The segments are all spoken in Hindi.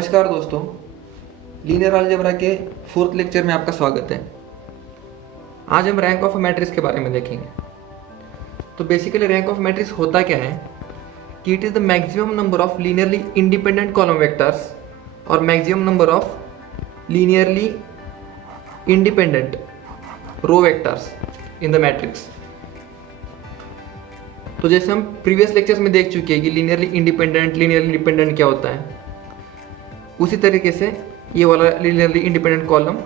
नमस्कार दोस्तों, लीनियर अलजेब्रा के फोर्थ लेक्चर में आपका स्वागत है। आज हम रैंक ऑफ मैट्रिक्स के बारे में देखेंगे। तो बेसिकली रैंक ऑफ मैट्रिक्स होता क्या है कि it is the maximum number of linearly independent column vectors और maximum number of linearly independent row vectors in the matrix. तो जैसे हम प्रीवियस लेक्चर्स में देख चुके हैं कि लीनियरली इंडिपेंडेंट क्या होता है, उसी तरीके से ये वाला लीनियरली इंडिपेंडेंट कॉलम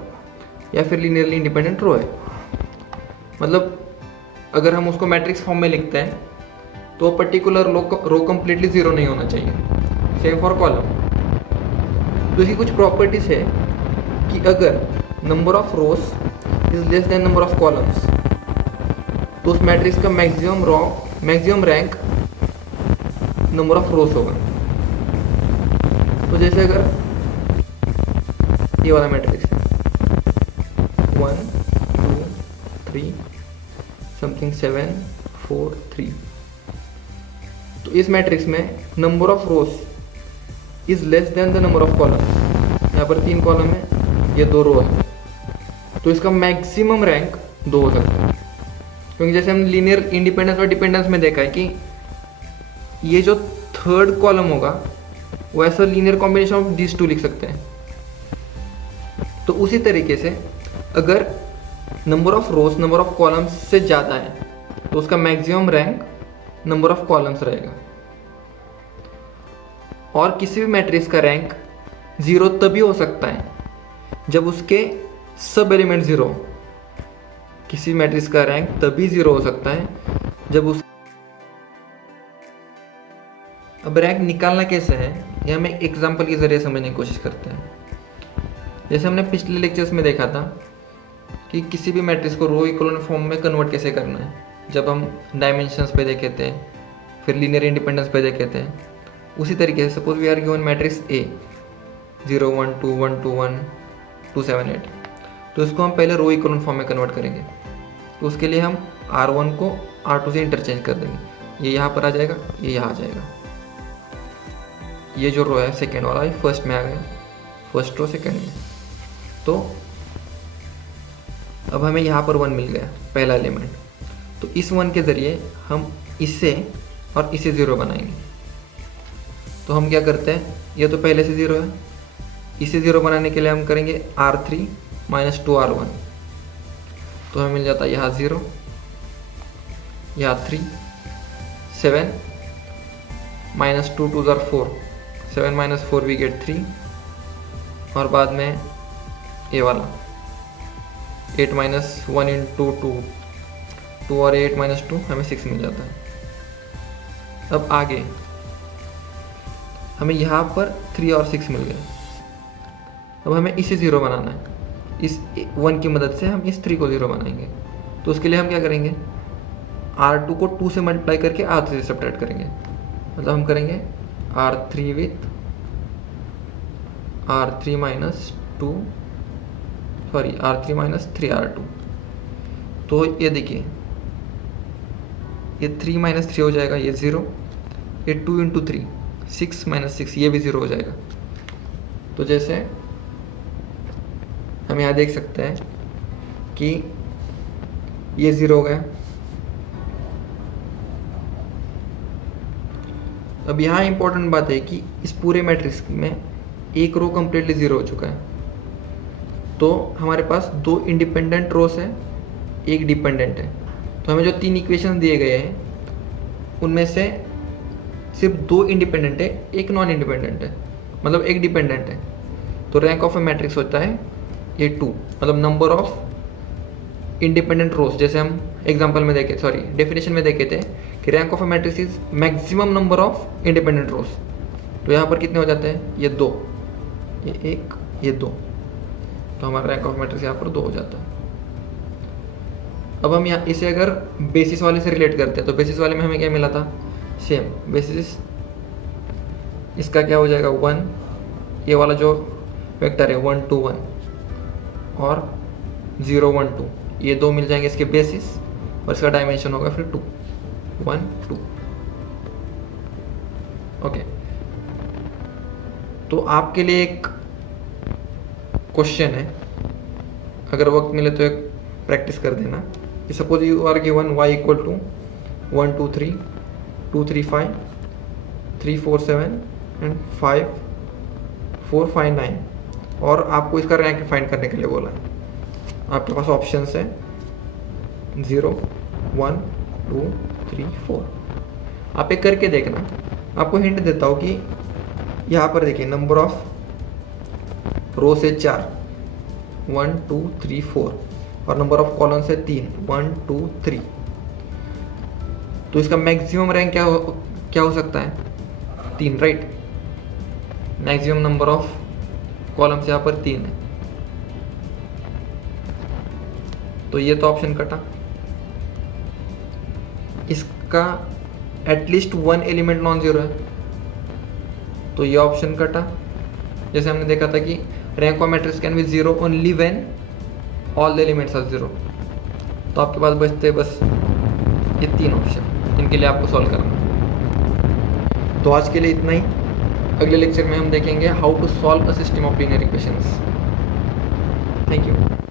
या फिर लीनियरली इंडिपेंडेंट रो है। मतलब अगर हम उसको मैट्रिक्स फॉर्म में लिखते हैं तो पर्टिकुलर रो कंप्लीटली जीरो नहीं होना चाहिए। Same for column. तो इसकी कुछ प्रॉपर्टीज है कि अगर number of rose is less than number of columns तो उस मैट्रिक्स का मैक्सिमम रैंक नंबर ऑफ रोज होगा। तो जैसे अगर ये वाला मैट्रिक्स है 1 2 3 समथिंग 7 4 3, तो इस मैट्रिक्स में number of rose is less than the number of columns. यहाँ पर 3 कॉलम है, ये 2 रो है, तो इसका मैक्सिमम रैंक 2 हो सकता है। क्योंकि जैसे हम लीनियर इंडिपेंडेंस और डिपेंडेंस में देखा है कि ये जो थर्ड कॉलम होगा वो ऐसा linear combination of this two लिख सकते हैं। तो उसी तरीके से अगर number of rows number of columns से ज़्यादा है तो उसका maximum rank number of columns रहेगा। और किसी भी मैट्रिक्स का रैंक जीरो तभी हो सकता है जब उसके सब एलिमेंट जीरो हो। किसी मैट्रिक्स का रैंक तभी जीरो हो सकता है जब उस अब रैंक निकालना कैसे है ये हम एक एग्जाम्पल के जरिए समझने की कोशिश करते हैं। जैसे हमने पिछले लेक्चर्स में देखा था कि किसी भी मैट्रिक्स को रो इक्विवेलेंट फॉर्म में कन्वर्ट कैसे करना है, जब हम डायमेंशंस पे देखे थे, फिर लीनियर इंडिपेंडेंस पे देखे थे। उसी तरीके से suppose we are given matrix A 0 1 2 1 2 1 2 7 8, तो इसको हम पहले रो इक्विवेलेंट फॉर्म में कन्वर्ट करेंगे। तो उसके लिए हम R1 को R2 से इंटरचेंज कर देंगे। ये यहाँ पर आ जाएगा, ये यहाँ आ जाएगा। ये जो रो है सेकेंड वाला, ये फर्स्ट में आ गया, फर्स्ट रो सेकेंड में। तो अब हमें यहाँ पर 1 मिल गया, पहला एलिमेंट। तो इस 1 के ज़रिए हम इसे और इसे 0 बनाएंगे। तो हम क्या करते हैं, ये तो पहले से 0 है, इसे 0 बनाने के लिए हम करेंगे R3 - 2R1। तो हमें मिल जाता है यहाँ 0, यहाँ 3 7 -2 2 are 4 7 - 4 we get 3, और बाद में ये वाला 8 - 1 × 2 और 8 - 2 हमें 6 मिल जाता है। अब आगे हमें यहाँ पर 3 और 6 मिल गए। अब हमें इसे 0 बनाना है। इस 1 की मदद से हम इस 3 को 0 बनाएंगे। तो उसके लिए हम क्या करेंगे, R2 को 2 से मल्टीप्लाई करके R3 से सब्ट्रैक्ट करेंगे। मतलब हम करेंगे R3 with R3 - 2 sorry R3 - 3R2। तो ये देखिए, ये 3 - 3 हो जाएगा, ये 0, ये 2 × 3 6 - 6, ये भी 0 हो जाएगा। तो जैसे हम यहाँ देख सकते हैं कि ये 0 हो गया। अब यहाँ इंपॉर्टेंट बात है कि इस पूरे मैट्रिक्स में एक रो कंप्लीटली 0 हो चुका है। तो हमारे पास 2 इंडिपेंडेंट रोस है, एक डिपेंडेंट है। तो हमें जो 3 इक्वेशन दिए गए हैं उनमें से सिर्फ 2 इंडिपेंडेंट है, एक नॉन इंडिपेंडेंट है, मतलब एक डिपेंडेंट है। तो रैंक ऑफ ए मैट्रिक्स होता है ये 2, मतलब नंबर ऑफ इंडिपेंडेंट रोज। जैसे हम एग्जांपल में देखे, सॉरी डेफिनेशन में देखे थे कि rank of a matrix is maximum number of independent rows. तो यहाँ पर कितने हो जाते हैं, ये 2, ये 1, ये 2। तो हमारा रैंक ऑफ मैट्रिक्स यहाँ पर 2 हो जाता है। अब हम यहाँ इसे अगर बेसिस वाले से रिलेट करते हैं तो बेसिस वाले में हमें क्या मिला था, सेम बेसिस इसका क्या हो जाएगा 1, ये वाला जो वेक्टर है 1 2 1 और 0 1 2, ये 2 मिल जाएंगे इसके बेसिस, और इसका डायमेंशन होगा फिर 2 1 2। ओके, तो आपके लिए एक क्वेश्चन है, अगर वक्त मिले तो एक प्रैक्टिस कर देना कि suppose you are given y equal to 1 2 3 2 3 5 3 4 7 and 5 4 5 9 और आपको इसका रैंक फाइंड करने के लिए बोला है। आपके पास ऑप्शंस है 0 1 2 3 4। आप एक करके देखना। आपको हिंट देता हूँ कि यहाँ पर देखिए नंबर ऑफ रो से 4 1 2 3 4 और नंबर ऑफ कॉलम से 3 1 2 3। तो इसका मैक्सिमम रैंक क्या हो सकता है? 3, right. Maximum number of columns यहाँ पर 3 है, तो ये तो ऑप्शन कटा। इसका एटलीस्ट 1 एलिमेंट नॉन जीरो है, तो ये ऑप्शन कटा। जैसे हमने देखा था कि rank of matrix can be 0 only when all the elements are 0। तो आपके पास बचते बस ये 3 ऑप्शन, इनके लिए आपको सॉल्व करना है। तो आज के लिए इतना ही। अगले लेक्चर में हम देखेंगे how to solve a system of linear equations. Thank you.